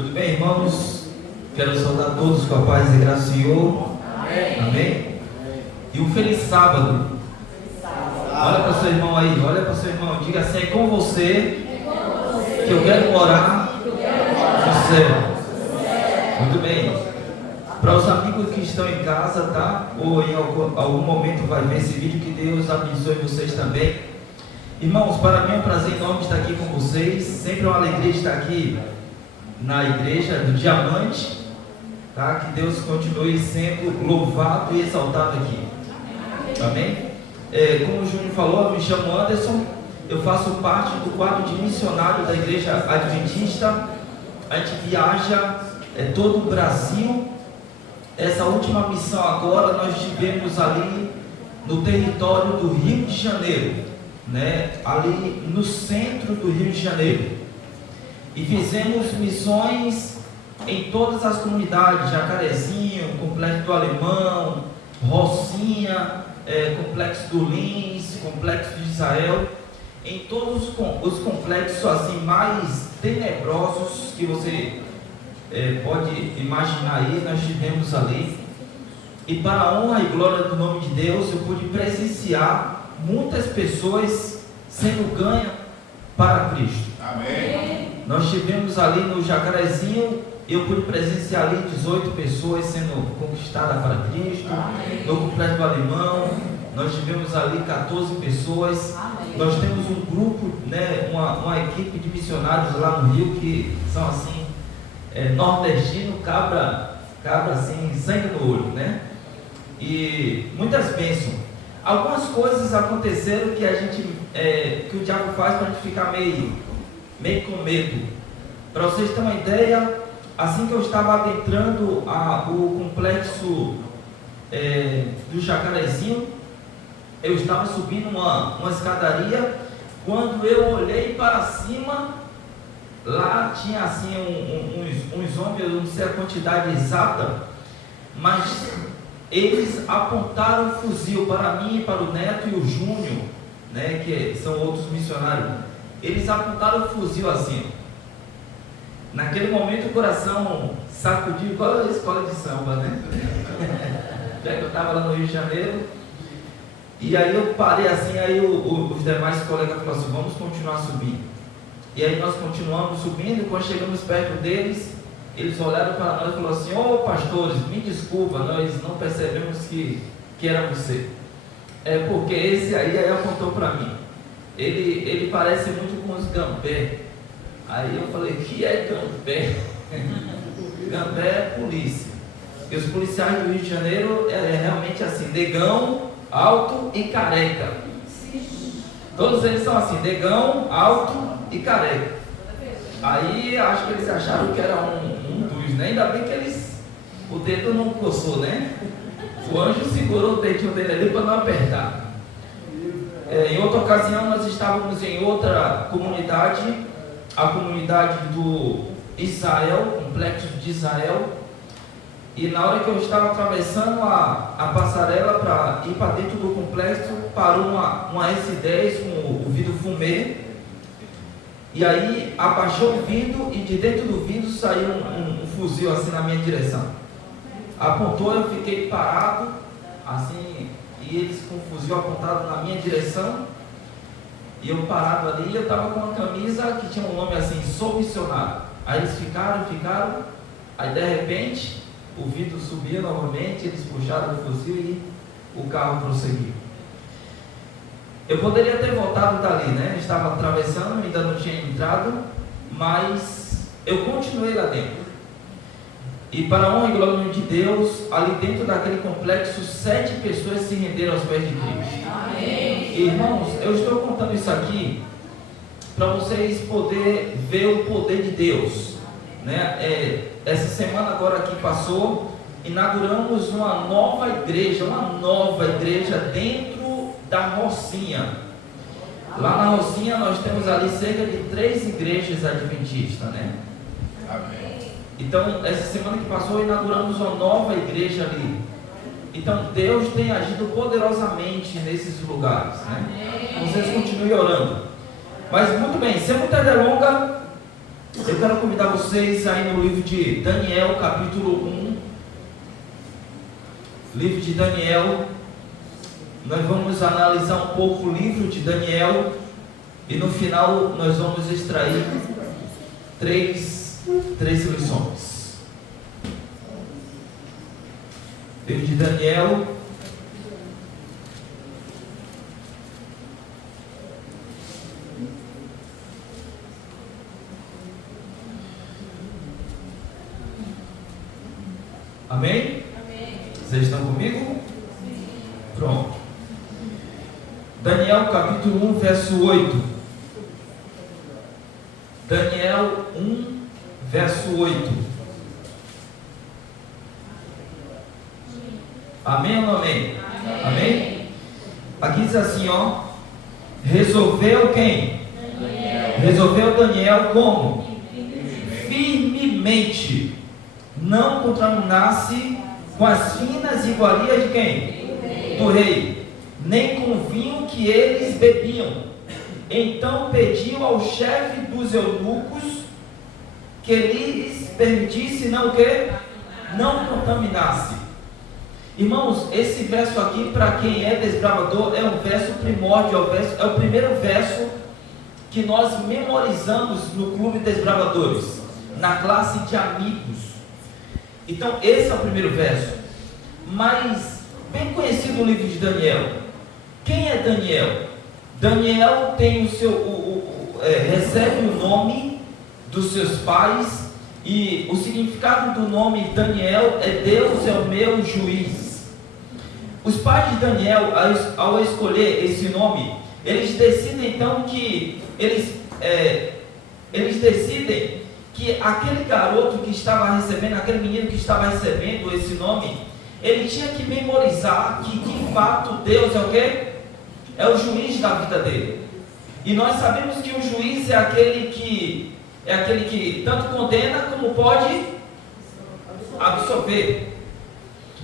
Muito bem, irmãos, quero saudar todos com a paz e graça do Senhor. Amém. Amém. E um feliz sábado. Olha para o seu irmão aí, olha para o seu irmão, diga assim: é com você que eu quero morar no céu. Muito bem. Para os amigos que estão em casa, tá? Ou em algum momento vai ver esse vídeo, que Deus abençoe vocês também. Irmãos, para mim é um prazer enorme estar aqui com vocês. Sempre é uma alegria estar aqui na igreja do Diamante, tá? Que Deus continue sendo louvado e exaltado aqui. Amém? Como o Júnior falou, eu me chamo Anderson, eu faço parte do quadro de missionário da igreja adventista. A gente viaja todo o Brasil. Essa última missão agora nós tivemos ali no território do Rio de Janeiro, né? Ali no centro do Rio de Janeiro. E fizemos missões em todas as comunidades: Jacarezinho, Complexo do Alemão, Rocinha, Complexo do Lins, Complexo de Israel. Em todos os complexos assim mais tenebrosos que você pode imaginar aí, nós estivemos ali. E para a honra e glória do nome de Deus, eu pude presenciar muitas pessoas sendo ganhas para Cristo. Amém. Nós estivemos ali no Jacarezinho, eu pude presenciar ali 18 pessoas sendo conquistadas para Cristo. Amém. No Complexo do Alemão, nós tivemos ali 14 pessoas. Amém. Nós temos um grupo, né, uma equipe de missionários lá no Rio, que são assim, nordestino, cabra assim, sangue no olho, né? E muitas bênçãos. Algumas coisas aconteceram que a gente, que o diabo faz para a gente ficar meio com medo. Para vocês terem uma ideia, assim que eu estava adentrando o complexo do Jacarezinho, eu estava subindo uma escadaria. Quando eu olhei para cima, lá tinha assim uns homens, eu não sei a quantidade exata, mas eles apontaram um fuzil para mim, para o Neto e o Júnior, né, que são outros missionários. Eles apontaram o fuzil assim. Naquele momento o coração sacudiu, igual a escola de samba, né? Já que eu estava lá no Rio de Janeiro. E aí eu parei assim, aí os demais colegas falaram assim: vamos continuar subindo. E aí nós continuamos subindo, e quando chegamos perto deles, eles olharam para nós e falaram assim: ô pastores, me desculpa, nós não percebemos que era você. Porque esse aí apontou para mim. Ele parece muito com os Gambé. Aí eu falei: que é Gambé? Gambé é polícia. E os policiais do Rio de Janeiro realmente assim: negão, alto e careca. Todos eles são assim: negão, alto e careca. Aí acho que eles acharam que era um dos, né? Ainda bem que o dedo não coçou, né? O anjo segurou o dedinho dele ali para não apertar. Em outra ocasião nós estávamos em outra comunidade, a comunidade do Israel, Complexo de Israel. E na hora que eu estava atravessando a passarela para ir para dentro do complexo, parou uma S10 com o vidro fumê. E aí abaixou o vidro e de dentro do vidro saiu um fuzil assim na minha direção. Apontou, eu fiquei parado assim, e eles com o fuzil apontado na minha direção. E eu parado ali, eu estava com uma camisa que tinha um nome assim: sou missionário. Aí eles ficaram, aí de repente o vidro subiu novamente, eles puxaram o fuzil e o carro prosseguiu. Eu poderia ter voltado dali, né? Estava atravessando, ainda não tinha entrado, mas eu continuei lá dentro. E para a honra e glória de Deus, ali dentro daquele complexo, 7 pessoas se renderam aos pés de Cristo. Amém. Irmãos, eu estou contando isso aqui para vocês poderem ver o poder de Deus, né? Essa semana agora que passou, inauguramos uma nova igreja dentro da Rocinha. Lá na Rocinha nós temos ali cerca de 3 igrejas adventistas, né? Amém. Então, essa semana que passou, inauguramos uma nova igreja ali. Então, Deus tem agido poderosamente nesses lugares, né? Vocês continuem orando. Mas muito bem, sem muita delonga, Eu quero convidar vocês aí no livro de Daniel, capítulo 1. Livro de Daniel. Nós vamos analisar um pouco o livro de Daniel e no final nós vamos extrair três lições. Livro de Daniel, amém? Amém. Vocês estão comigo? Sim. Pronto. Daniel capítulo 1, verso 8. Daniel 1, verso 8. Amém ou não amém? Amém? Amém? Aqui diz assim, ó. Resolveu quem? Daniel. Resolveu Daniel como? Firmemente não contaminasse com as finas iguarias de quem? Do rei, nem com o vinho que eles bebiam. Então pediu ao chefe dos eunucos que lhes permitisse não que? Não contaminasse. Irmãos, esse verso aqui, para quem é desbravador, é um verso primordial, é o primeiro verso que nós memorizamos no Clube Desbravadores, na classe de amigos. Então esse é o primeiro verso, mas bem conhecido o livro de Daniel. Quem é Daniel? Daniel tem recebe o nome dos seus pais, e o significado do nome Daniel é Deus é o meu juiz. Os pais de Daniel, ao escolher esse nome, eles decidem então que eles decidem que aquele garoto que estava recebendo, aquele menino que estava recebendo esse nome, ele tinha que memorizar que de fato Deus é o quê? É o juiz da vida dele. E nós sabemos que o juiz é aquele que tanto condena como pode absolver.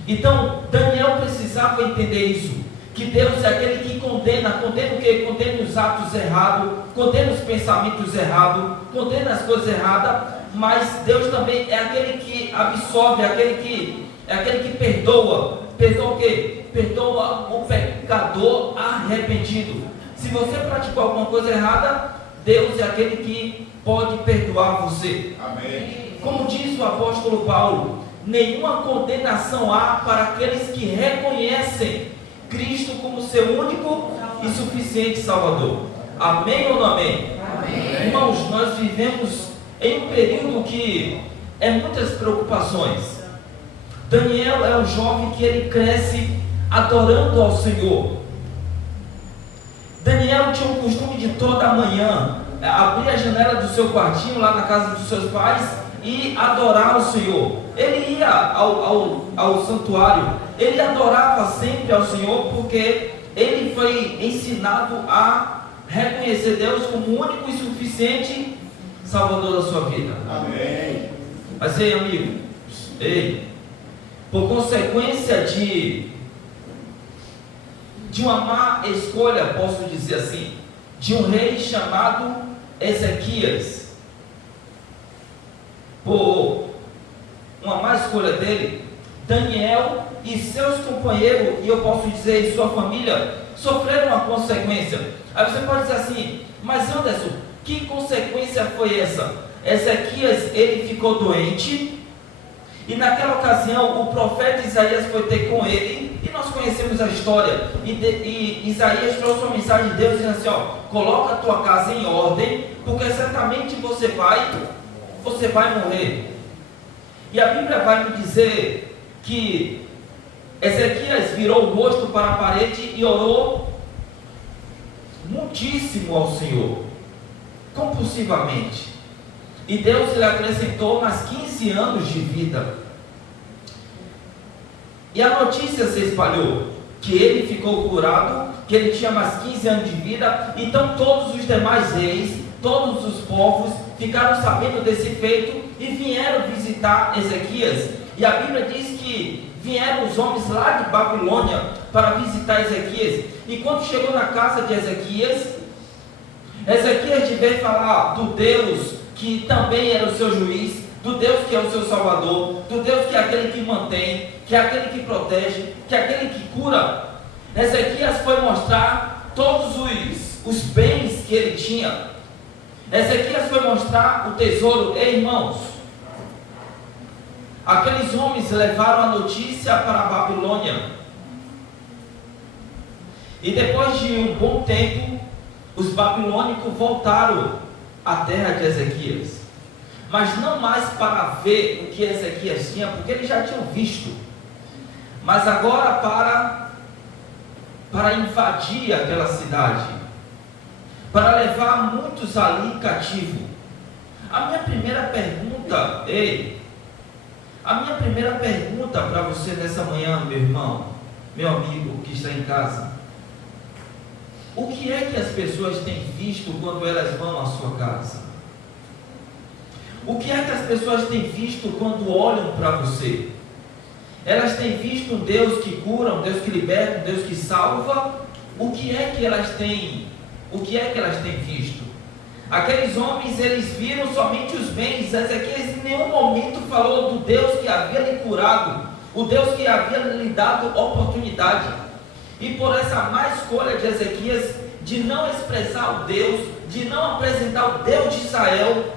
Então Daniel precisava entender isso, que Deus é aquele que condena o quê? Condena os atos errados, condena os pensamentos errados, condena as coisas erradas, mas Deus também é aquele que absolve, é aquele que perdoa. Perdoa o quê? Perdoa o pecador arrependido. Se você praticou alguma coisa errada, Deus é aquele que pode perdoar você. Amém. Como diz o apóstolo Paulo, nenhuma condenação há para aqueles que reconhecem Cristo como seu único e suficiente Salvador. Amém ou não amém? Amém. Irmãos, nós vivemos em um período que é muitas preocupações. Daniel é um jovem que ele cresce adorando ao Senhor. Daniel tinha o costume de toda manhã abrir a janela do seu quartinho lá na casa dos seus pais e adorar ao Senhor. Ele ia ao santuário, ele adorava sempre ao Senhor, porque ele foi ensinado a reconhecer Deus como o único e suficiente Salvador da sua vida. Amém. Mas ei, amigo, por consequência de uma má escolha, posso dizer assim, de um rei chamado Ezequias, por uma má escolha dele, Daniel e seus companheiros, e eu posso dizer sua família, sofreram uma consequência. Aí você pode dizer assim, mas Anderson, que consequência foi essa? Ezequias, ele ficou doente, e naquela ocasião o profeta Isaías foi ter com ele, e nós conhecemos a história, e Isaías trouxe uma mensagem de Deus dizendo assim, ó, coloca a tua casa em ordem, porque certamente você vai morrer. E a Bíblia vai me dizer que Ezequias virou o rosto para a parede e orou muitíssimo ao Senhor, compulsivamente. E Deus lhe acrescentou mais 15 anos de vida. E a notícia se espalhou, que ele ficou curado, que ele tinha mais 15 anos de vida. Então todos os demais reis, todos os povos ficaram sabendo desse feito e vieram visitar Ezequias. E a Bíblia diz que vieram os homens lá de Babilônia para visitar Ezequias. E quando chegou na casa de Ezequias, de ver falar do Deus que também era o seu juiz, do Deus que é o seu salvador, do Deus que é aquele que mantém, que é aquele que protege, que é aquele que cura. Ezequias foi mostrar todos os bens que ele tinha. Ezequias foi mostrar o tesouro. Ei, irmãos, aqueles homens levaram a notícia para a Babilônia, e depois de um bom tempo, os babilônicos voltaram à terra de Ezequias, mas não mais para ver o que Ezequias tinha, porque eles já tinham visto, mas agora para invadir aquela cidade, para levar muitos ali cativo. A minha primeira pergunta para você nessa manhã, meu irmão, meu amigo que está em casa: o que é que as pessoas têm visto quando elas vão à sua casa? O que é que as pessoas têm visto quando olham para você? Elas têm visto um Deus que cura, um Deus que liberta, um Deus que salva? O que é que elas têm visto? Aqueles homens, eles viram somente os bens. Ezequias em nenhum momento falou do Deus que havia lhe curado, o Deus que havia lhe dado oportunidade. E por essa má escolha de Ezequias, de não expressar o Deus, de não apresentar o Deus de Israel,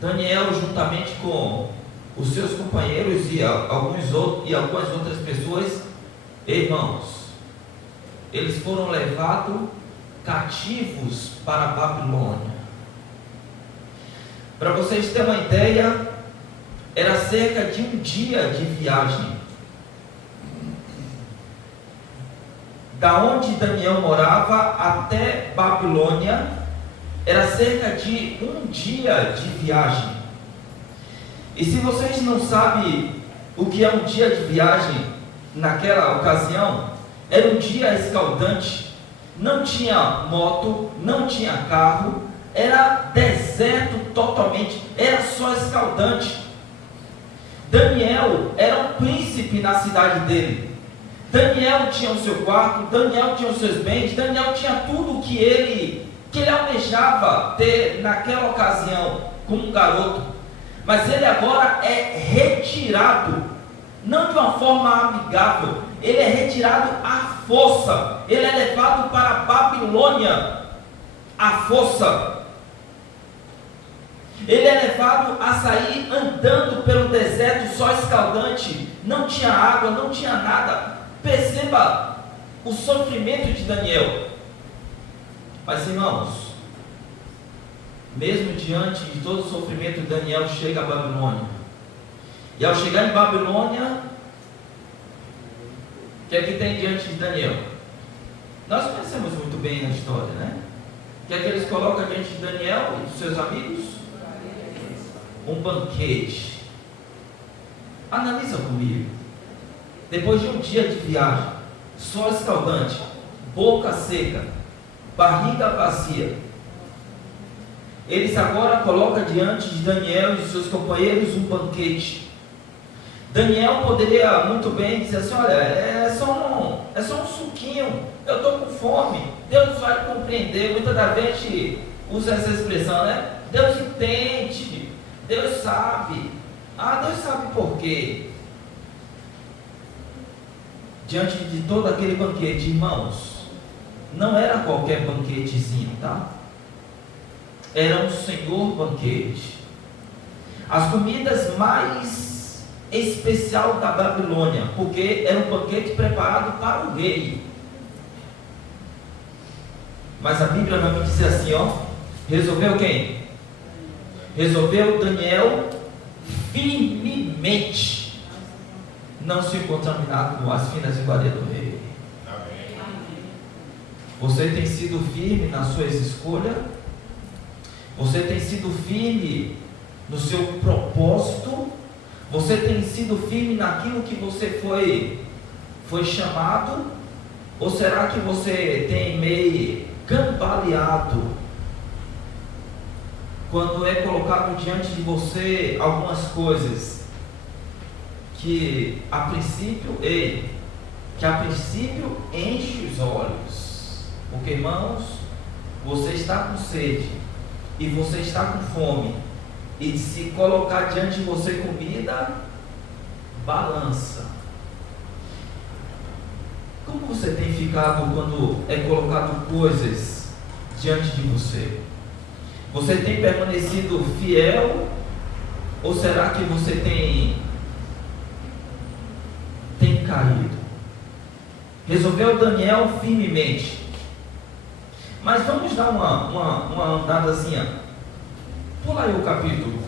Daniel, juntamente com os seus companheiros e algumas outras pessoas, irmãos, eles foram levados cativos para a Babilônia. Para vocês terem uma ideia, era cerca de um dia de viagem da onde Daniel morava até Babilônia. Era cerca de um dia de viagem. E se vocês não sabem o que é um dia de viagem, naquela ocasião, era um dia escaldante. Não tinha moto, não tinha carro, era deserto totalmente, era só escaldante. Daniel era um príncipe na cidade dele. Daniel tinha o seu quarto, Daniel tinha os seus bens, Daniel tinha tudo que ele almejava ter naquela ocasião como um garoto. Mas ele agora é retirado, não de uma forma amigável, ele é retirado à força, ele é levado para a Babilônia à força. Ele é levado a sair andando pelo deserto só escaldante, não tinha água, não tinha nada. Perceba o sofrimento de Daniel. Mas, irmãos, mesmo diante de todo o sofrimento, Daniel chega a Babilônia. E ao chegar em Babilônia, o que é que tem diante de Daniel? Nós conhecemos muito bem a história, né? O que é que eles colocam diante de Daniel e dos seus amigos? Um banquete. Analisa comigo. Depois de um dia de viagem, sol escaldante, boca seca, barriga vazia, eles agora colocam diante de Daniel e de seus companheiros um banquete. Daniel poderia muito bem dizer assim: olha, é só um suquinho, eu estou com fome, Deus vai compreender. Muitas das vezes a gente usa essa expressão, né? Deus entende, Deus sabe. Deus sabe por quê. Diante de todo aquele banquete, irmãos, não era qualquer banquetezinho, tá? Era um senhor banquete. As comidas mais especial da Babilônia, porque era um banquete preparado para o rei. Mas a Bíblia vai me dizer assim, ó, resolveu quem? Resolveu Daniel firmemente não se contaminar com as finas iguarias do rei. Amém. Você tem sido firme nas suas escolhas? Você tem sido firme no seu propósito? Você tem sido firme naquilo que você foi chamado? Ou será que você tem meio cambaleado quando é colocado diante de você algumas coisas que a princípio enche os olhos? Porque, irmãos, você está com sede, e você está com fome, e se colocar diante de você comida, balança. Como você tem ficado quando é colocado coisas diante de você? Você tem permanecido fiel? Ou será que você tem caído? Resolveu Daniel firmemente. Mas vamos dar uma andadazinha. Pula aí o capítulo.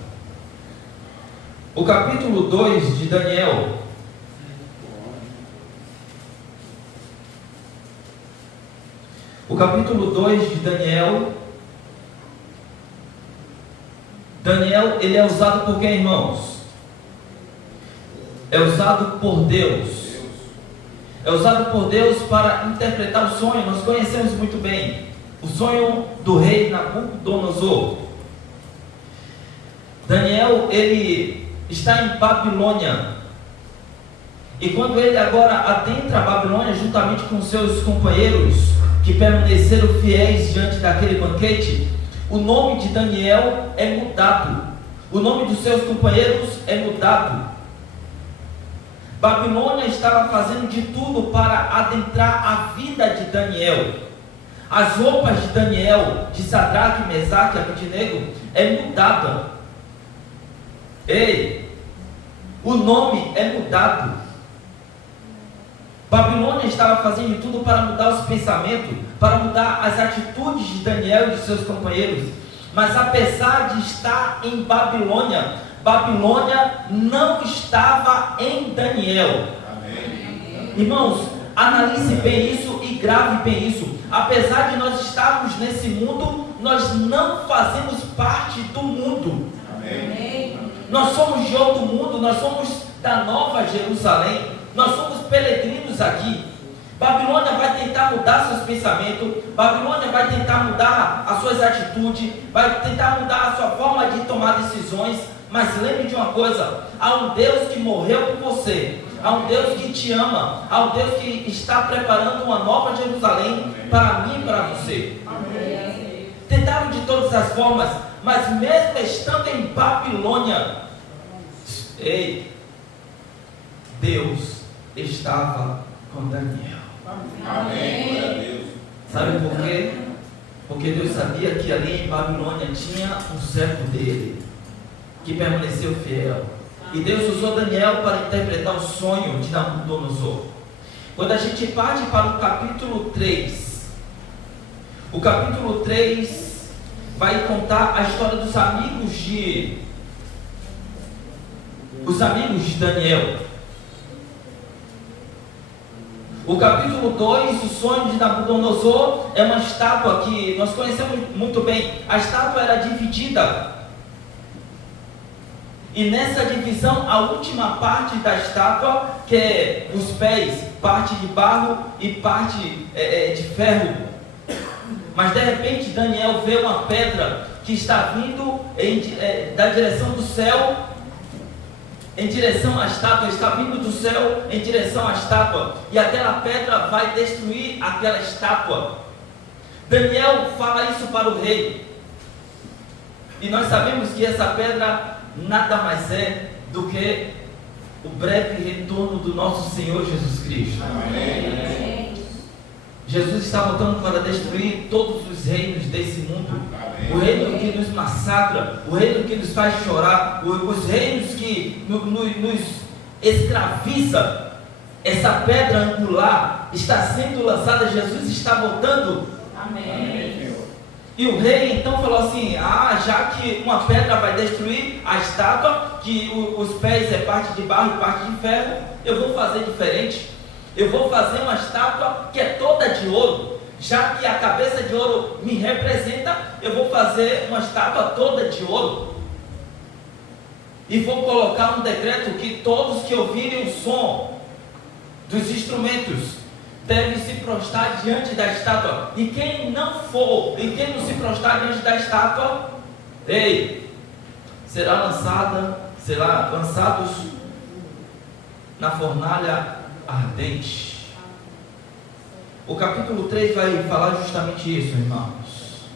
O capítulo 2 de Daniel. O capítulo 2 de Daniel. Daniel, ele é usado por quem, irmãos? É usado por Deus. É usado por Deus para interpretar o sonho. Nós conhecemos muito bem o sonho do rei Nabucodonosor. Daniel, ele está em Babilônia. E quando ele agora adentra a Babilônia, juntamente com seus companheiros que permaneceram fiéis diante daquele banquete, o nome de Daniel é mudado. O nome dos seus companheiros é mudado. Babilônia estava fazendo de tudo para adentrar a vida de Daniel. As roupas de Daniel, de Sadraque, Mesaque e Abednego, é mudada. Ei, o nome é mudado. Babilônia estava fazendo de tudo para mudar os pensamentos, para mudar as atitudes de Daniel e de seus companheiros. Mas apesar de estar em Babilônia, Babilônia não estava em Daniel. Amém. Irmãos, analise bem isso e grave bem isso. Apesar de nós estarmos nesse mundo, nós não fazemos parte do mundo. Amém. Nós somos de outro mundo, nós somos da Nova Jerusalém. Nós somos peregrinos aqui. Babilônia vai tentar mudar seus pensamentos, Babilônia vai tentar mudar as suas atitudes, vai tentar mudar a sua forma de tomar decisões. Mas lembre de uma coisa: há um Deus que morreu por você, há um Deus que te ama, há um Deus que está preparando uma nova Jerusalém para mim e para você. Amém. Tentaram de todas as formas, mas mesmo estando em Babilônia, ei, Deus estava com Daniel. Amém. Sabe por quê? Porque Deus sabia que ali em Babilônia tinha um servo dele que permaneceu fiel. E Deus usou Daniel para interpretar o sonho de Nabucodonosor. Quando a gente parte para o capítulo 3, o capítulo 3 vai contar a história dos amigos de Daniel. O capítulo 2, o sonho de Nabucodonosor, é uma estátua que nós conhecemos muito bem. A estátua era dividida. E nessa divisão, a última parte da estátua, que é os pés, parte de barro e parte de ferro. Mas de repente Daniel vê uma pedra que está vindo da direção do céu, em direção à estátua, está vindo do céu em direção à estátua, e aquela pedra vai destruir aquela estátua. Daniel fala isso para o rei, e nós sabemos que essa pedra nada mais é do que o breve retorno do nosso Senhor Jesus Cristo. Amém. Jesus está voltando para destruir todos os reinos desse mundo. Amém. O reino que nos massacra, o reino que nos faz chorar, os reinos que nos escraviza. Essa pedra angular está sendo lançada, Jesus está voltando. Amém. E o rei então falou assim: já que uma pedra vai destruir a estátua, que os pés é parte de barro e parte de ferro, eu vou fazer diferente. Eu vou fazer uma estátua que é toda de ouro. Já que a cabeça de ouro me representa, eu vou fazer uma estátua toda de ouro. E vou colocar um decreto que todos que ouvirem o som dos instrumentos devem se prostrar diante da estátua. E quem não se prostrar diante da estátua, serão lançados na fornalha ardente. O capítulo 3 vai falar justamente isso, irmãos.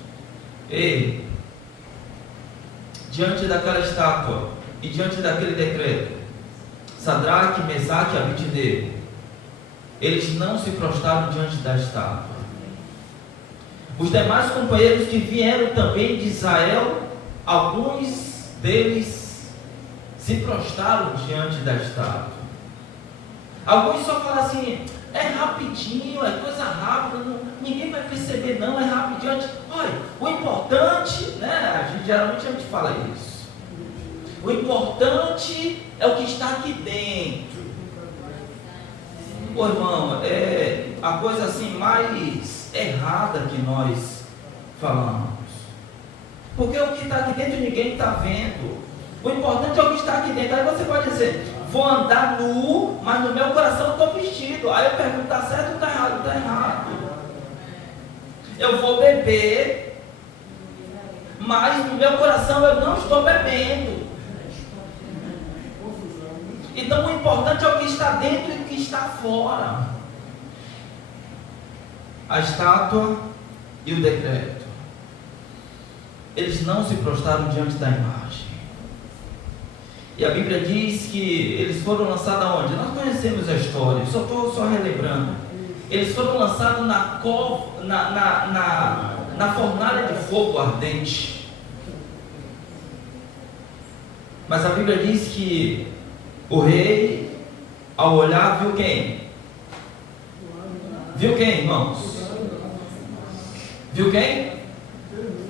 diante daquela estátua e diante daquele decreto. Sadraque, Mesaque e Abednego, eles não se prostraram diante da estátua. Os demais companheiros que vieram também de Israel, alguns deles se prostraram diante da estátua. Alguns só falam assim: é rapidinho, é coisa rápida, ninguém vai perceber não, é rapidinho. Olha, o importante, né? Geralmente a gente fala isso. O importante é o que está aqui dentro. Pô, irmão, é a coisa assim mais errada que nós falamos. Porque o que está aqui dentro ninguém está vendo. O importante é o que está aqui dentro. Aí você pode dizer: vou andar nu, mas no meu coração eu estou vestido. Aí eu pergunto: está certo ou está errado? Está errado. Eu vou beber, mas no meu coração eu não estou bebendo. Então o importante é o que está dentro e o que está fora. A estátua e o decreto, eles não se prostraram diante da imagem. E a Bíblia diz que eles foram lançados aonde? Nós conhecemos a história, só estou relembrando. Eles foram lançados na fornalha de fogo ardente. Mas a Bíblia diz que o rei, ao olhar, viu quem? Viu quem, irmãos? Viu quem?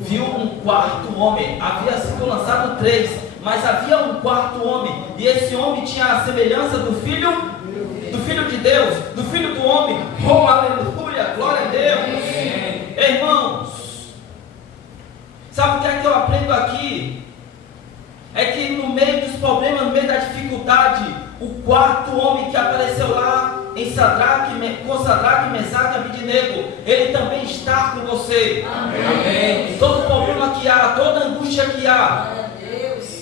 Viu um quarto homem. Havia sido lançado 3, mas havia um quarto homem. E esse homem tinha a semelhança do Filho de Deus, do Filho do homem. Oh, aleluia, glória a Deus. Irmãos, sabe o que é que eu aprendo aqui? É que no meio dos problemas, no meio da dificuldade, o quarto homem que apareceu lá com Sadraque, Mesaque e Abednego, ele também está com você. Amém. Todo problema que há, toda angústia que há,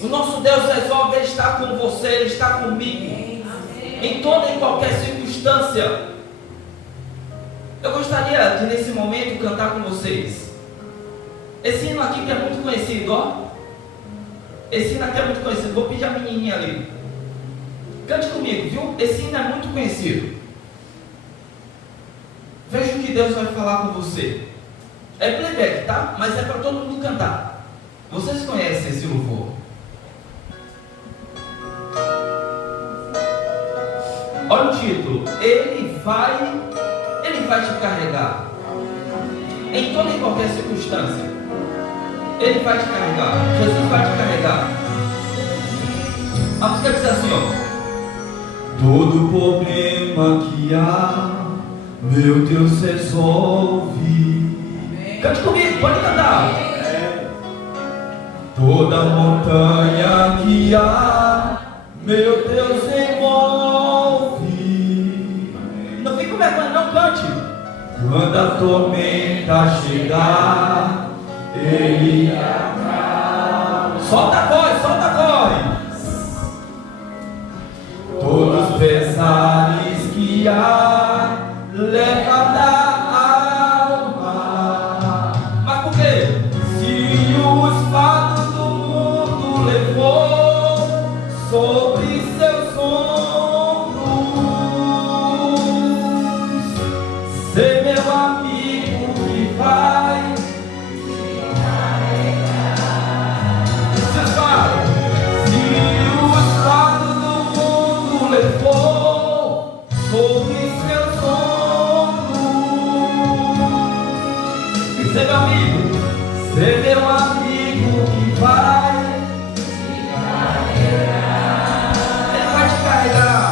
o nosso Deus resolve. Ele está com você, ele está comigo. Em toda e qualquer circunstância. Eu gostaria de nesse momento cantar com vocês esse hino aqui que é muito conhecido, ó. Esse hino aqui é muito conhecido. Vou pedir a menininha ali. Cante comigo, viu? Esse hino é muito conhecido. Veja o que Deus vai falar com você. É playback, tá? Mas é para todo mundo cantar. Vocês conhecem esse louvor? Olha o título. Ele vai te carregar. Em toda e qualquer circunstância. Ele vai te carregar. Jesus vai te carregar. A música diz assim, ó: todo problema que há, meu Deus resolve. Cante comigo, pode cantar. Toda montanha que há, meu Deus envolve. Não fique com vergonha, não, cante. Quando a tormenta chegar, Ele acalma. Solta a voz, solta a voz. Todos os pesares que há, leva da alma. Mas por quê? Se os fatos do mundo levou sobre seus ombros, ser meu amigo que vai sobre seus ombros. Ser meu amigo, ser meu amigo que vai te carregar. Ele vai te carregar.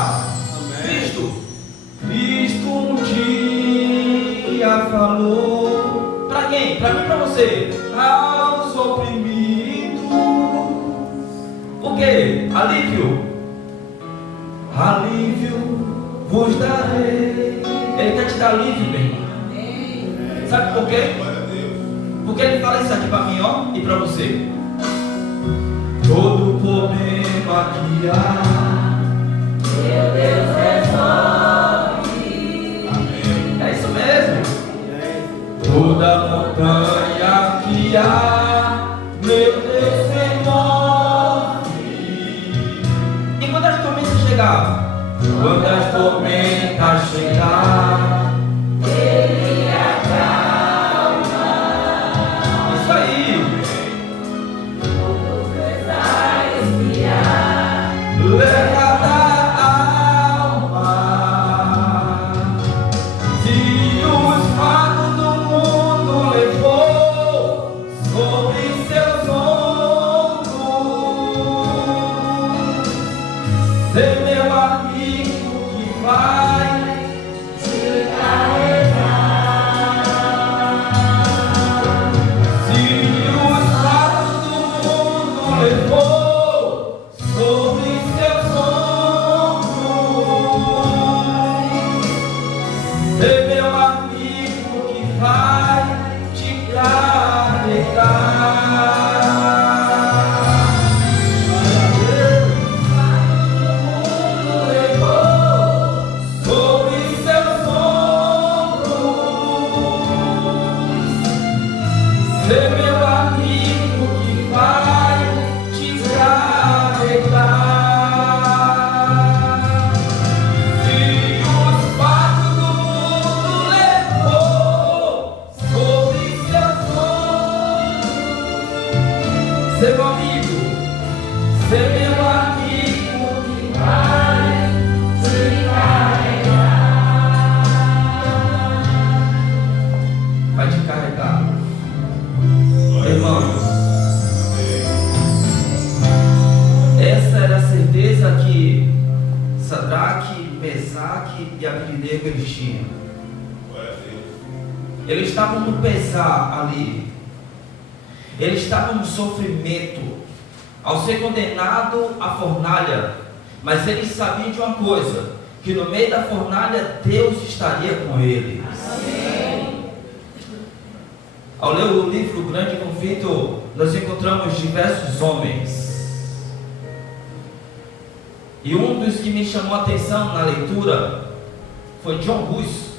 Cristo um dia falou. Para quem? Para mim e para você. Aos oprimidos. O que? Alívio vos darei. Ele quer te dar alívio, meu irmão. Sabe por quê? Porque ele fala isso aqui para mim, ó, e para você. Todo problema que há, meu Deus resolve. Amém. É isso mesmo. Toda montanha que há, meu Deus envolve. chegar, quando as tormentas chegar, Ele acalma. Isso aí. Tudo vai esfriar. Leva da alma. Se os fatos do mundo levou sobre seus ombros, ser meu amigo que vai te carregar. Se os fatos do mundo levou sobre seus ombros, ser meu amigo que vai te carregar. Ser meu amigo que vai te carregar. Se os fatos do mundo levou sobre seus ombros, ser meu amigo que vai te carregar. Vai te carregar. Irmãos, essa era a certeza que Sadraque, Mesaque e Abednego eles tinham. Eles estavam no pesar ali, eles estavam no sofrimento, ao ser condenado à fornalha, mas eles sabiam de uma coisa, que no meio da fornalha Deus estaria com eles. Ao ler o livro Grande Conflito, nós encontramos diversos homens. E um dos que me chamou a atenção na leitura foi John Hus.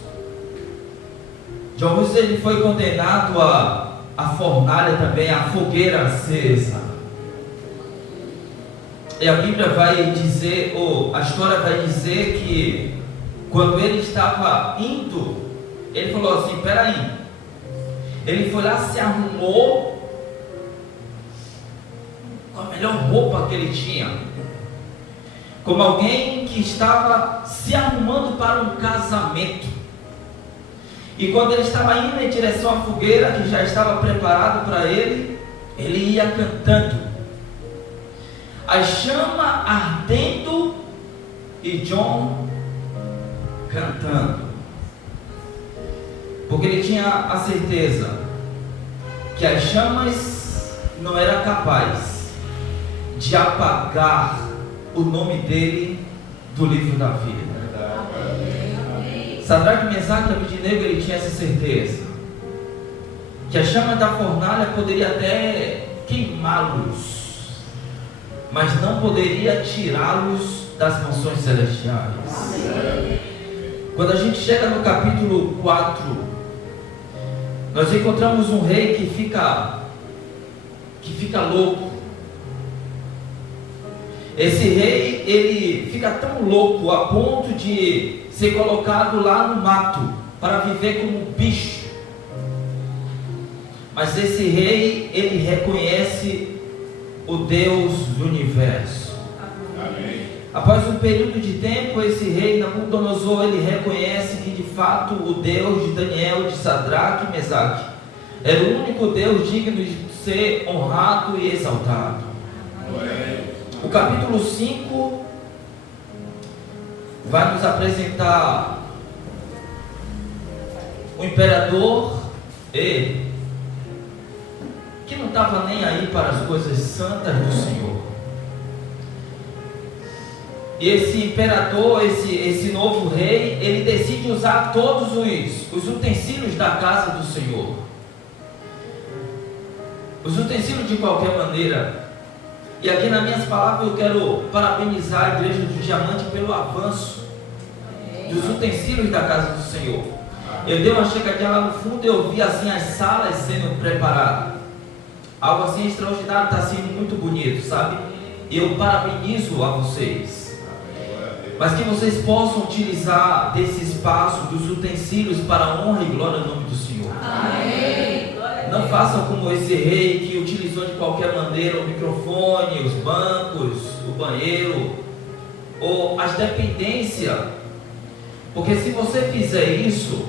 John Hus, ele foi condenado à fornalha também, à fogueira acesa. E a Bíblia vai dizer, ou a história vai dizer que quando ele estava indo, ele falou assim: peraí. Ele foi lá, se arrumou com a melhor roupa que ele tinha, como alguém que estava se arrumando para um casamento. E quando ele estava indo em direção à fogueira, que já estava preparado para ele, ele ia cantando, a chama ardendo e John cantando. Porque ele tinha a certeza que as chamas não eram capazes de apagar o nome dele do livro da vida. Sadraque, Mesaque e Abednego, ele tinha essa certeza que a chama da fornalha poderia até queimá-los, mas não poderia tirá-los das mansões celestiais. Quando a gente chega no capítulo 4, nós encontramos um rei que fica louco. Esse rei, ele fica tão louco a ponto de ser colocado lá no mato para viver como um bicho. Mas esse rei, ele reconhece o Deus do universo. Amém. Após um período de tempo, esse rei Nabucodonosor, ele reconhece que de fato o Deus de Daniel, de Sadraque e Mesaque era o único Deus digno de ser honrado e exaltado. O capítulo 5 vai nos apresentar o imperador que não estava nem aí para as coisas santas do Senhor. E esse imperador, esse novo rei, ele decide usar todos os utensílios da casa do Senhor. Os utensílios de qualquer maneira. E aqui nas minhas palavras eu quero parabenizar a igreja do Diamante pelo avanço dos utensílios da casa do Senhor. Eu dei uma chegadinha lá no fundo e eu vi assim as salas sendo preparadas. Algo assim extraordinário, está sendo muito bonito, sabe? E eu parabenizo a vocês. mas que vocês possam utilizar desse espaço, dos utensílios, para a honra e glória do nome do Senhor. Amém. Não façam como esse rei que utilizou de qualquer maneira o microfone, os bancos, o banheiro, ou as dependências, porque se você fizer isso,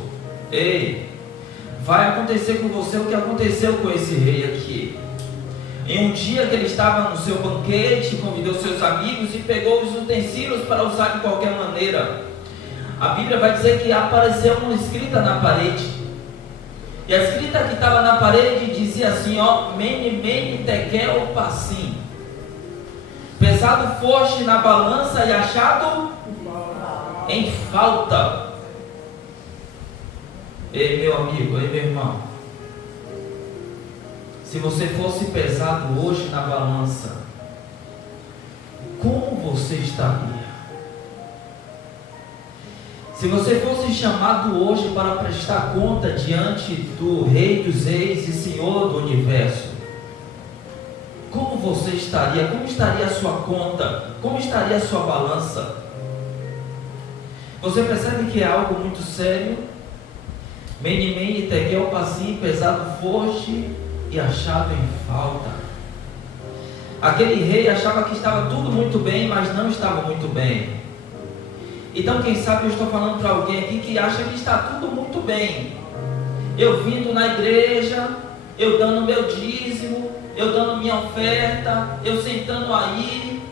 vai acontecer com você o que aconteceu com esse rei aqui. Em um dia que ele estava no seu banquete, convidou seus amigos e pegou os utensílios para usar de qualquer maneira. A Bíblia vai dizer que apareceu uma escrita na parede. E a escrita que estava na parede dizia assim, Mene, mene, tekel, passim. Pesado foste na balança e achado em falta. Ei, meu amigo, ei, meu irmão. Se você fosse pesado hoje na balança, como você estaria? Se você fosse chamado hoje para prestar conta diante do Rei dos Reis e Senhor do Universo, como você estaria? Como estaria a sua conta? Como estaria a sua balança? Você percebe que é algo muito sério? Mene, mene, tekel, passim, pesado foste e achado em falta. Aquele rei achava que estava tudo muito bem, mas não estava muito bem. Então, quem sabe eu estou falando para alguém aqui que acha que está tudo muito bem. Eu vindo na igreja, eu dando meu dízimo, eu dando minha oferta, eu sentando aí,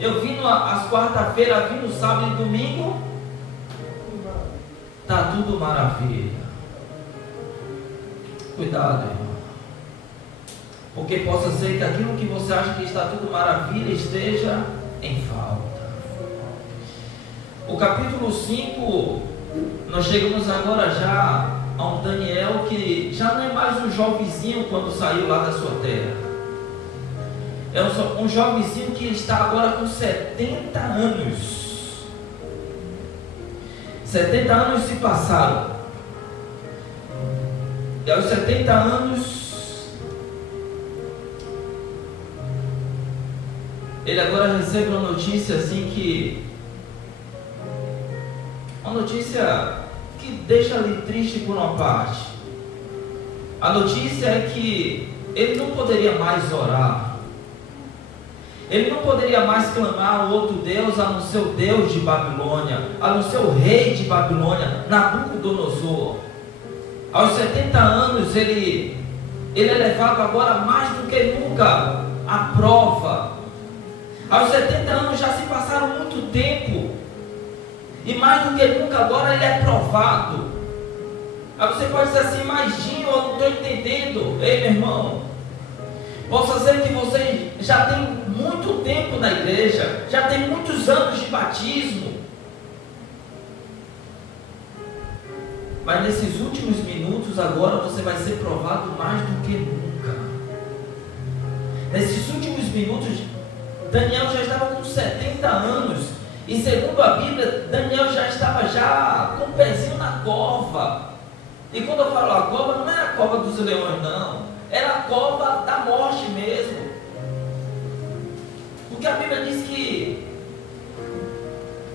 eu vindo às quarta-feiras, vindo sábado e domingo, está tudo maravilha. Cuidado, irmão, porque possa ser que aquilo que você acha que está tudo maravilha esteja em falta. O capítulo 5, nós chegamos agora já a um Daniel que já não é mais um jovenzinho quando saiu lá da sua terra. É um jovenzinho que está agora com 70 anos. 70 anos se passaram. E aos 70 anos, ele agora recebe uma notícia assim que... uma notícia que deixa ele triste por uma parte. A notícia é que ele não poderia mais orar. Ele não poderia mais clamar a outro Deus, a não ser o Deus de Babilônia, a não ser o rei de Babilônia, Nabucodonosor. Aos 70 anos ele é levado agora mais do que nunca à prova. Aos 70 anos já se passaram muito tempo. E mais do que nunca agora ele é provado. Aí você pode dizer assim, mas Dinho, eu não estou entendendo. Ei, meu irmão, possa ser que você já tem muito tempo na igreja, já tem muitos anos de batismo, mas nesses últimos minutos agora você vai ser provado mais do que nunca. Nesses últimos minutos, Daniel já estava com 70 anos. E segundo a Bíblia, Daniel já estava já com o pezinho na cova. E quando eu falo a cova, não era a cova dos leões, não. Era a cova da morte mesmo. Porque a Bíblia diz que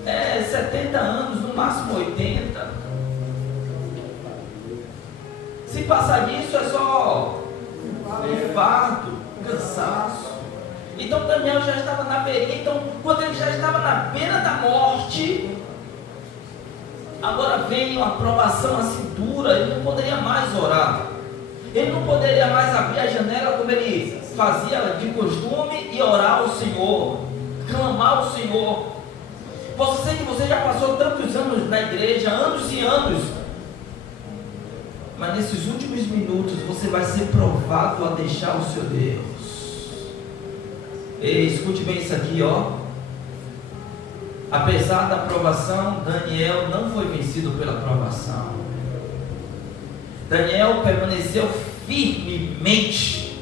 70 anos, no máximo 80. Se passar disso é só infarto, cansaço. Então Daniel já estava na beira. Então, quando ele já estava na beira da morte, agora vem uma provação assim dura. Ele não poderia mais orar. Ele não poderia mais abrir a janela como ele fazia de costume e orar ao Senhor, clamar ao Senhor. Posso ser que você já passou tantos anos na igreja, anos e anos, mas nesses últimos minutos você vai ser provado a deixar o seu Deus. Ei, escute bem isso aqui, Apesar da provação, Daniel não foi vencido pela provação. Daniel permaneceu firmemente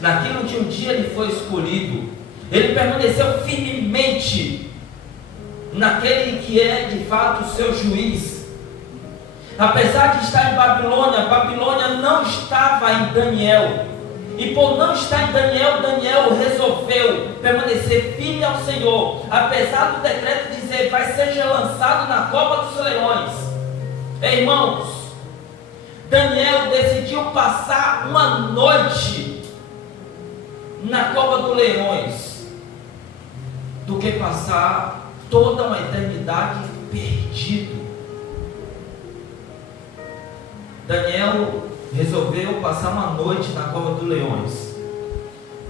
naquilo que um dia ele foi escolhido. Ele permaneceu firmemente naquele que é de fato o seu juiz. Apesar de estar em Babilônia, Babilônia não estava em Daniel. E por não estar em Daniel, Daniel resolveu permanecer firme ao Senhor, apesar do decreto dizer vai ser lançado na cova dos leões. Irmãos, Daniel decidiu passar uma noite na cova dos leões do que passar toda uma eternidade perdido. Daniel resolveu passar uma noite na cova dos leões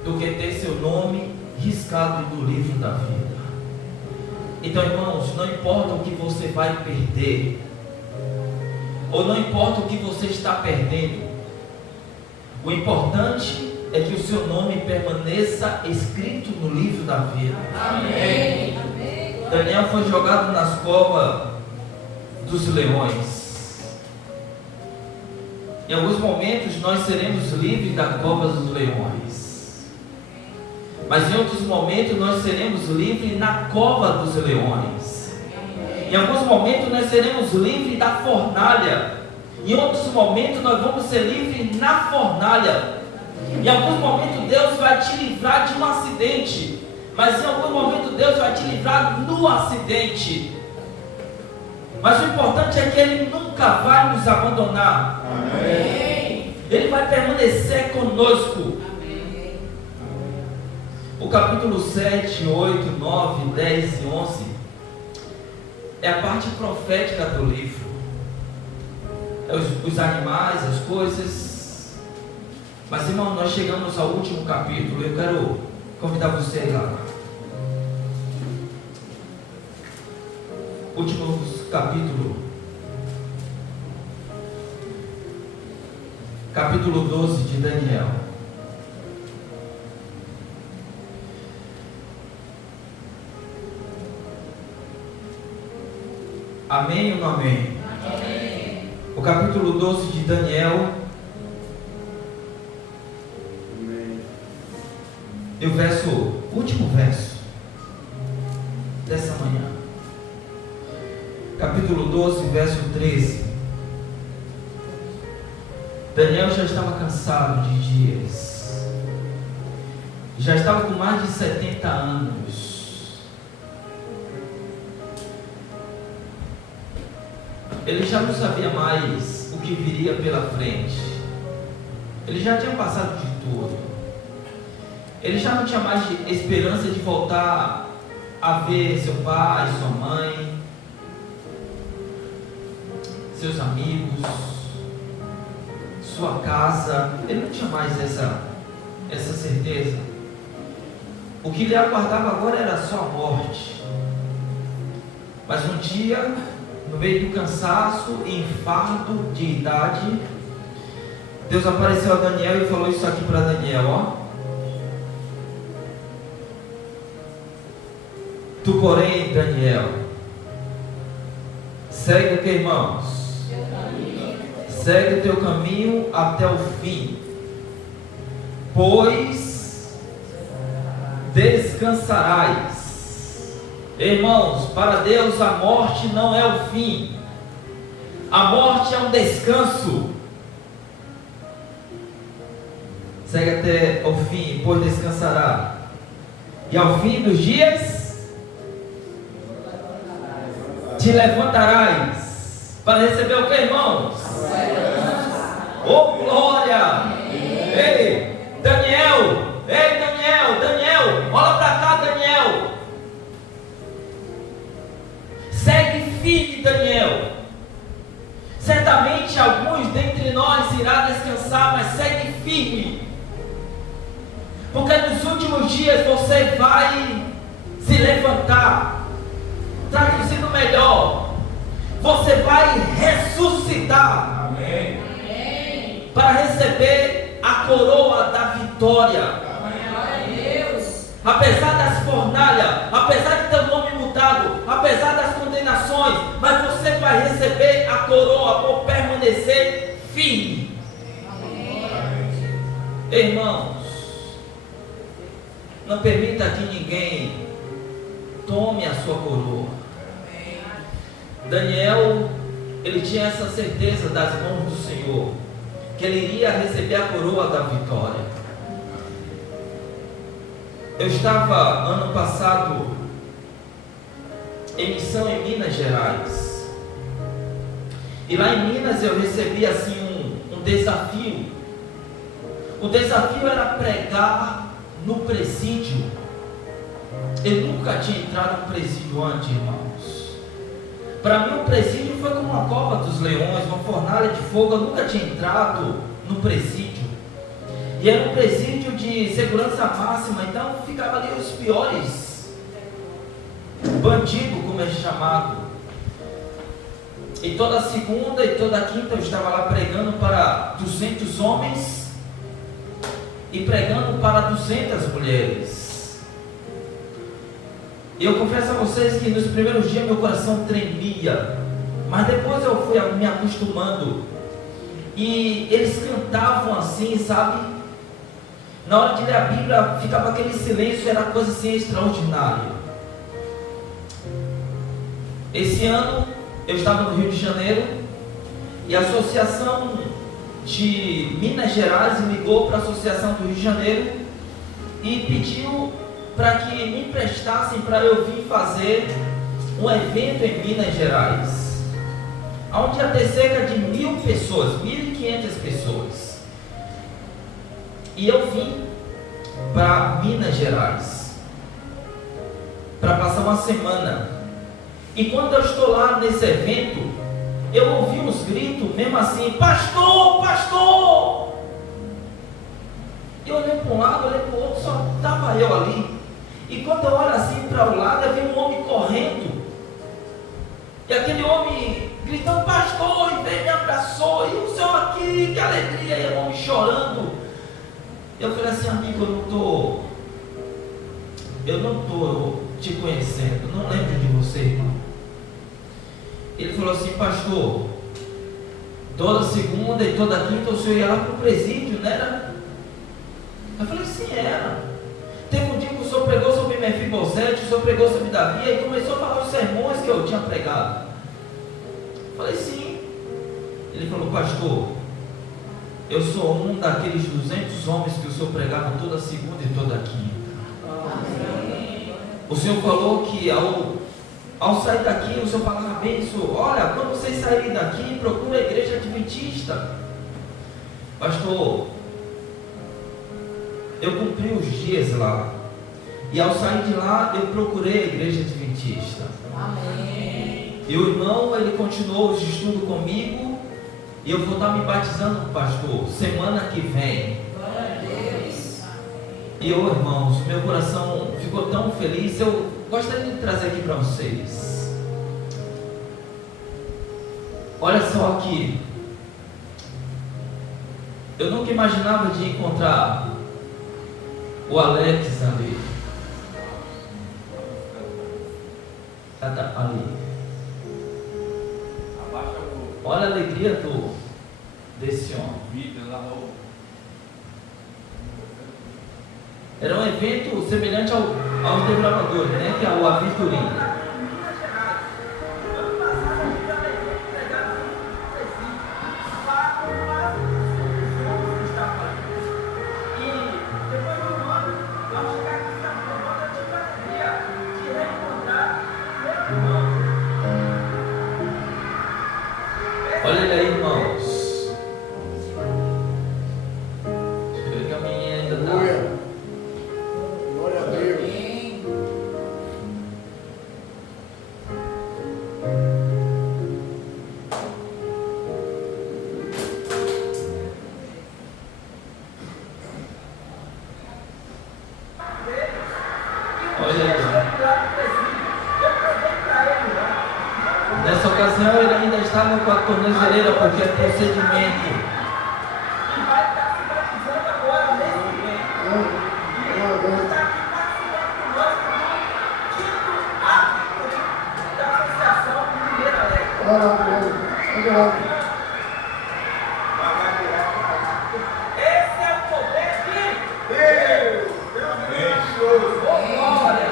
do que ter seu nome riscado do livro da vida. Então, irmãos, não importa o que você vai perder, ou não importa o que você está perdendo, o importante é que o seu nome permaneça escrito no livro da vida. Amém. Daniel foi jogado nas covas dos leões. Em alguns momentos nós seremos livres da cova dos leões, mas em outros momentos nós seremos livres na cova dos leões. Em alguns momentos nós seremos livres da fornalha, em outros momentos nós vamos ser livres na fornalha. Em alguns momentos Deus vai te livrar de um acidente, mas em algum momento Deus vai te livrar no acidente. Mas o importante é que Ele nunca vai nos abandonar. Amém. Ele vai permanecer conosco. Amém. O capítulo 7, 8, 9, 10 e 11 é a parte profética do livro. É os animais, as coisas. Mas, irmão, nós chegamos ao último capítulo. Eu quero convidar você lá. Último capítulo 12 de Daniel. Amém ou não amém? Amém. O capítulo 12 de Daniel. Amém. E o último verso dessa manhã. Capítulo 12, verso 13. Daniel já estava cansado de dias, já estava com mais de 70 anos. Ele já não sabia mais o que viria pela frente. Ele já tinha passado de tudo. Ele já não tinha mais esperança de voltar a ver seu pai, sua mãe, seus amigos, sua casa. Ele não tinha mais essa certeza. O que lhe aguardava agora era só a morte. Mas um dia, no meio do cansaço e fardo de idade, Deus apareceu a Daniel e falou isso aqui para Daniel, ó. Tu, porém, Daniel, segue o que, irmãos? Segue o teu caminho até o fim, pois descansarás. Irmãos, para Deus a morte não é o fim, a morte é um descanso. Segue até o fim, pois descansará, e ao fim dos dias te levantarás para receber o que, irmãos? Oh, glória! Ei, Daniel, olha para cá, Daniel. Segue firme, Daniel. Certamente alguns dentre nós irá descansar, mas segue firme, porque nos últimos dias você vai se levantar. Traduzindo melhor, você vai ressuscitar. Amém. Para receber a coroa da vitória. Amém. Apesar das fornalhas, apesar de ter o nome mudado, apesar das condenações, mas você vai receber a coroa por permanecer firme. Amém. Irmãos, não permita que ninguém tome a sua coroa. Daniel, ele tinha essa certeza das mãos do Senhor, que ele iria receber a coroa da vitória. Eu estava ano passado em missão em Minas Gerais. E lá em Minas eu recebi assim um desafio. O desafio era pregar no presídio. Eu nunca tinha entrado no presídio antes, irmãos. Para mim o presídio foi como uma cova dos leões, uma fornalha de fogo. Eu nunca tinha entrado no presídio. E era um presídio de segurança máxima, então ficava ali os piores bandidos, como é chamado. E toda segunda e toda quinta eu estava lá pregando para 200 homens e pregando para 200 mulheres. E eu confesso a vocês que nos primeiros dias meu coração tremia, mas depois eu fui me acostumando. E eles cantavam assim, sabe? Na hora de ler a Bíblia, ficava aquele silêncio, era coisa assim extraordinária. Esse ano, eu estava no Rio de Janeiro, e a Associação de Minas Gerais me ligou para a Associação do Rio de Janeiro e pediu para que me emprestassem para eu vir fazer um evento em Minas Gerais, onde ia ter cerca de 1.000 pessoas, 1.500 pessoas. E eu vim para Minas Gerais para passar uma semana. E quando eu estou lá nesse evento, eu ouvi uns gritos, mesmo assim: pastor, pastor! Eu olhei para um lado, olhei para o outro, só estava eu ali. E quando eu olho assim para o lado, eu vi um homem correndo. E aquele homem gritando: pastor! E veio, me abraçou. E o senhor aqui, que alegria! E o homem chorando. Eu falei assim: amigo, eu não estou te conhecendo, não lembro de você, irmão. Ele falou assim: pastor, toda segunda e toda quinta o senhor ia lá para o presídio, não era? Eu falei: sim, era. Teve um dia que o senhor pregou sobre Mefibosete, o senhor pregou sobre Davi, e começou a falar os sermões que eu tinha pregado. Eu falei: sim. Ele falou: pastor, eu sou um daqueles 200 homens que o senhor pregava toda segunda e toda quinta. Amém. O senhor falou que ao sair daqui, o senhor falava bem isso: olha, quando vocês saírem daqui, procura a igreja adventista. Pastor, eu cumpri os dias lá, e ao sair de lá, eu procurei a igreja adventista. Amém. E o irmão, ele continuou os estudos comigo. E eu vou estar me batizando, pastor, semana que vem. Glória a Deus. E eu, irmãos, meu coração ficou tão feliz. Eu gostaria de trazer aqui para vocês. Olha só aqui. Eu nunca imaginava de encontrar o Alex ali. Ali. Olha a alegria desse homem. Era um evento semelhante aos desbravadores, né? Que é o Aventurinha. Olha ele aí, irmãos. Deixa eu ver que a menina ainda está. Glória a Deus. Olha aí. Nessa ocasião ele ainda estava com a tornozeleira, porque é procedimento. E vai estar se batizando agora, nesse momento. E ele está aqui participando com nós do quinto ato da Associação Mineira Alegre. Esse é o poder de Deus. Deus glória.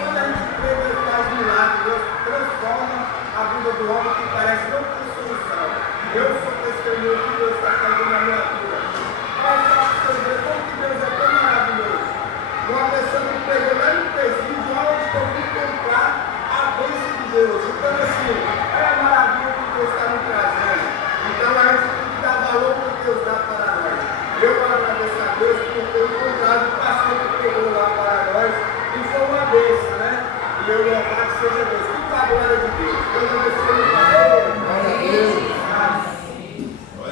Quando a gente vê Deus faz milagre, Deus transforma a vida do homem que parece não ter solução. Eu sou você me pegou lá no presídio, onde eu fui comprar a bênção de Deus. Então, assim, é a maravilha que Deus está me trazendo. Então, a gente tem que dar valor para Deus dá para nós. Eu agradeço a Deus por ter encontrado o pastor que pegou lá para nós e foi uma bênção, né? E eu louvado seja Deus. Que a glória de Deus. Deus abençoe o pastor. Glória a Deus.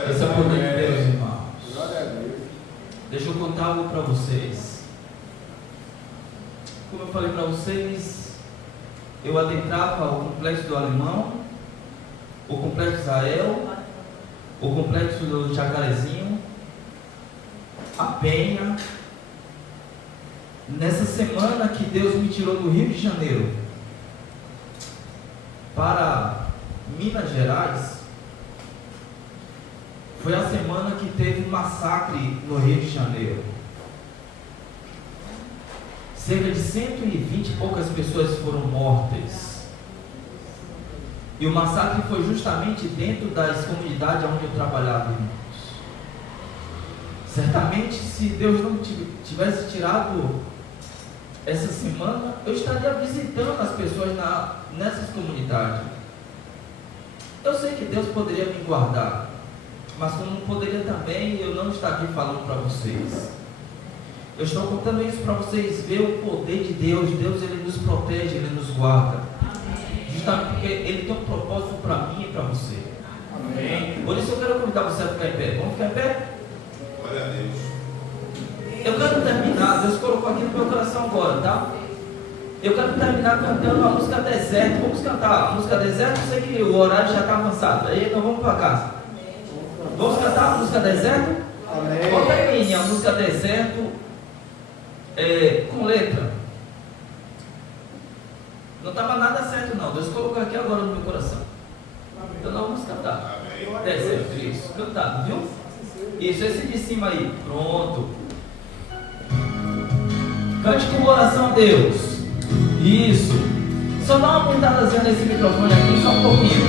Esse é o poder de Deus, irmãos. Glória a Deus. Deixa eu contar algo para vocês. Como eu falei para vocês, eu adentrava o complexo do Alemão, o complexo Israel, o complexo do Jacarezinho, a Penha. Nessa semana que Deus me tirou do Rio de Janeiro para Minas Gerais, foi a semana que teve um massacre no Rio de Janeiro. Cerca de 120 e poucas pessoas foram mortas. E o massacre foi justamente dentro das comunidades onde eu trabalhava, irmãos. Certamente, se Deus não tivesse tirado essa semana, eu estaria visitando as pessoas nessas comunidades. Eu sei que Deus poderia me guardar, mas como poderia também eu não estar aqui falando para vocês. Eu estou contando isso para vocês verem o poder de Deus. Deus, Ele nos protege, Ele nos guarda. Justamente porque Ele tem um propósito para mim e para você. Amém. Por isso eu quero convidar você a ficar em pé. Vamos ficar em pé? Glória a Deus. Eu quero terminar, Deus colocou aqui no meu coração agora, tá? Eu quero terminar cantando a música Deserto. Vamos cantar a música Deserto. Eu sei que o horário já está avançado. Aí então vamos para casa. Vamos cantar a música Deserto? Amém. Bota aí a música Deserto com letra. Não estava nada certo não. Deus colocou aqui agora no meu coração. Então nós vamos cantar. Amém. Deserto, isso. Cantado, viu? Isso, esse de cima aí. Pronto. Cante com oração a Deus. Isso. Só dá uma aumentadazinha nesse microfone aqui, só um pouquinho.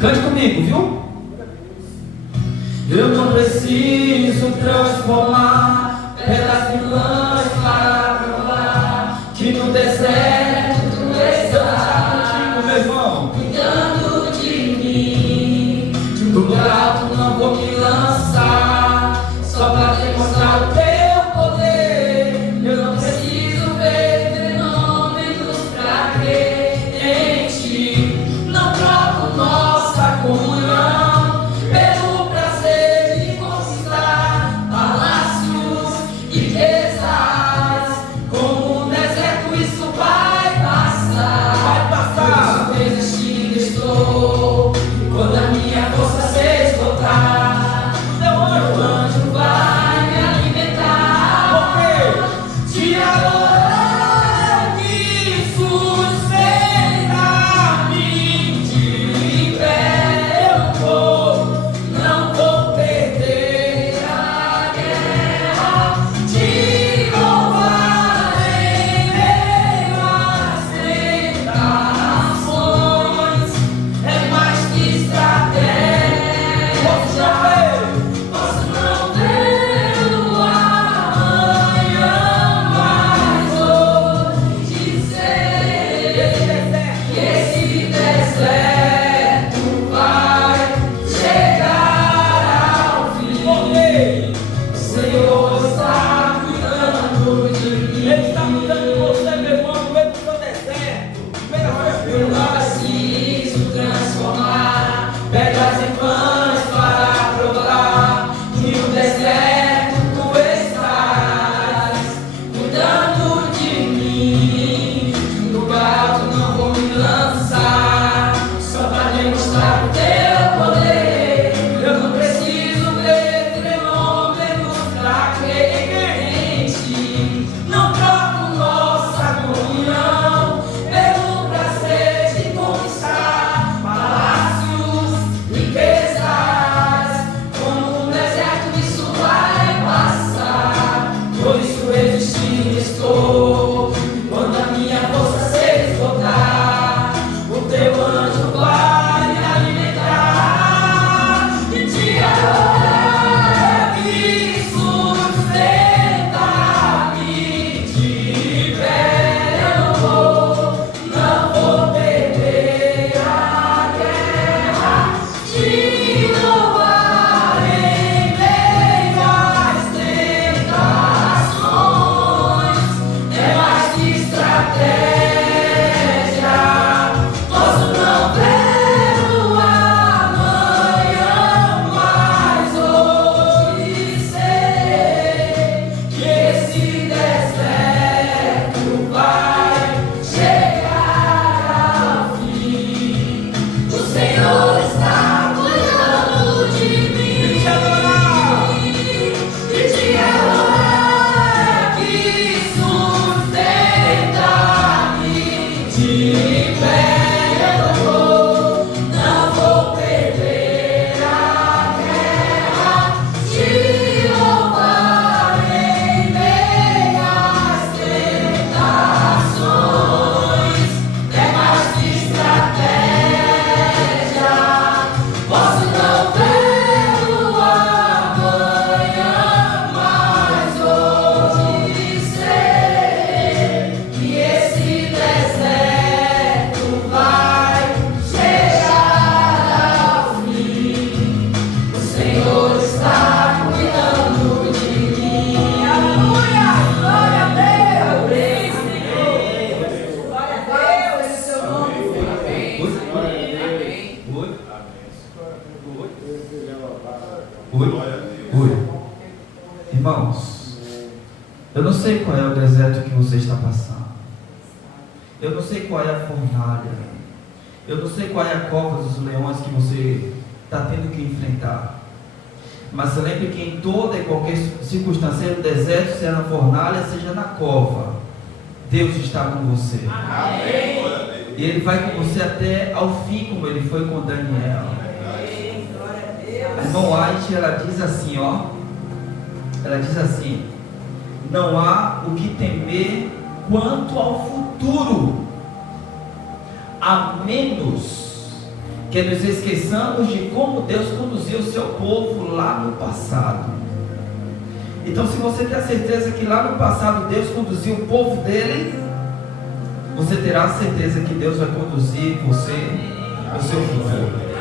Cante comigo, viu? Eu não preciso transformar pedras em lãs para provar que no deserto tu estás contigo, meu irmão, cuidando de mim. Do alto não vou me lançar só para demonstrar o teu poder. Eu não preciso ver fenômenos pra crer em ti. Não troco nossa comunhão pelo prazer de conquistar palácios e riquezas. Como um deserto isso vai passar. Vai passar. Por isso desistindo estou. Quando a minha força se esgotar, teu anjo vai me alimentar. Te adorar me sustenta-me de pé. Eu não vou perder a guerra. Eu não sei qual é o deserto que você está passando. Eu não sei qual é a fornalha. Eu não sei qual é a cova dos leões que você está tendo que enfrentar. Mas lembre que em toda e qualquer circunstância, no deserto, seja na fornalha, seja na cova, Deus está com você. Amém. E Ele vai com você até ao fim, como Ele foi com Daniel. A irmã White, ela diz assim, ó. Ela diz assim: não há o que temer quanto ao futuro, a menos que nos esqueçamos de como Deus conduziu o seu povo lá no passado. Então, se você tem a certeza que lá no passado Deus conduziu o povo dele, você terá a certeza que Deus vai conduzir você no seu futuro.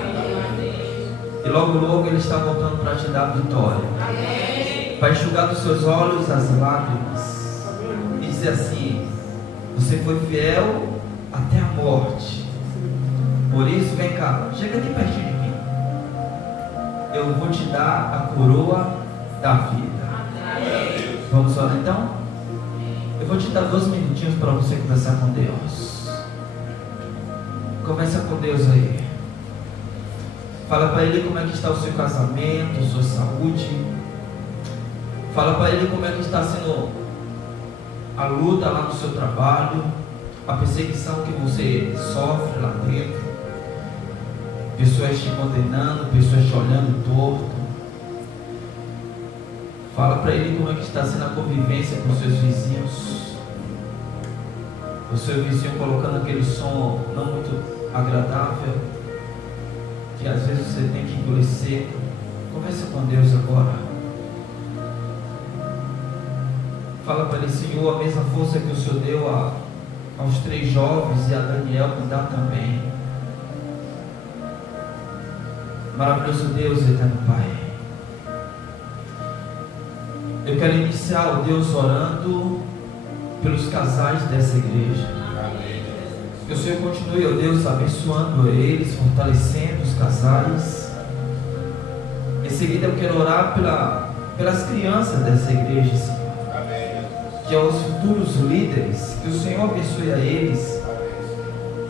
E logo logo Ele está voltando para te dar vitória. Vai enxugar dos seus olhos as lágrimas e dizer assim: você foi fiel até a morte. Por isso, vem cá, chega aqui pertinho de mim. Eu vou te dar a coroa da vida. Vamos orar então? Eu vou te dar 2 minutinhos para você conversar com Deus. Conversa com Deus aí. Fala para Ele como é que está o seu casamento, a sua saúde. Fala para Ele como é que está sendo a luta lá no seu trabalho, a perseguição que você sofre lá dentro. Pessoas te condenando, pessoas te olhando torto. Fala para Ele como é que está sendo a convivência com seus vizinhos. O seu vizinho colocando aquele som não muito agradável, que às vezes você tem que engolir seco. Conversa com Deus agora. Fala para Ele: Senhor, a mesma força que o Senhor deu aos 3 jovens e a Daniel, me dá também. Maravilhoso Deus, eterno Pai, eu quero iniciar, ó Deus, orando pelos casais dessa igreja. Que o Senhor continue, ó Deus, abençoando eles, fortalecendo os casais. Em seguida eu quero orar pelas crianças dessa igreja, Senhor, que aos futuros líderes, que o Senhor abençoe a eles.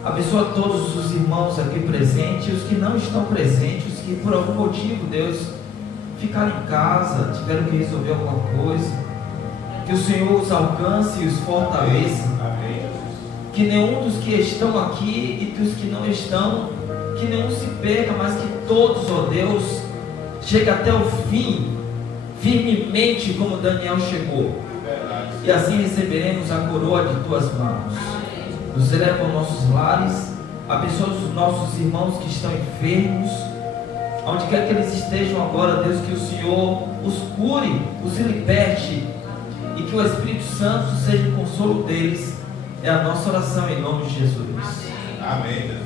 Abençoa todos os irmãos aqui presentes e os que não estão presentes, os que por algum motivo, Deus, ficaram em casa, tiveram que resolver alguma coisa. Que o Senhor os alcance e os fortaleça. Que nenhum dos que estão aqui e dos que não estão, que nenhum se perca, mas que todos, ó Deus, cheguem até o fim, firmemente como Daniel chegou. E assim receberemos a coroa de tuas mãos. Nos eleva aos nossos lares, abençoa os nossos irmãos que estão enfermos, onde quer que eles estejam agora, Deus, que o Senhor os cure, os liberte, e que o Espírito Santo seja o consolo deles. É a nossa oração em nome de Jesus. Amém.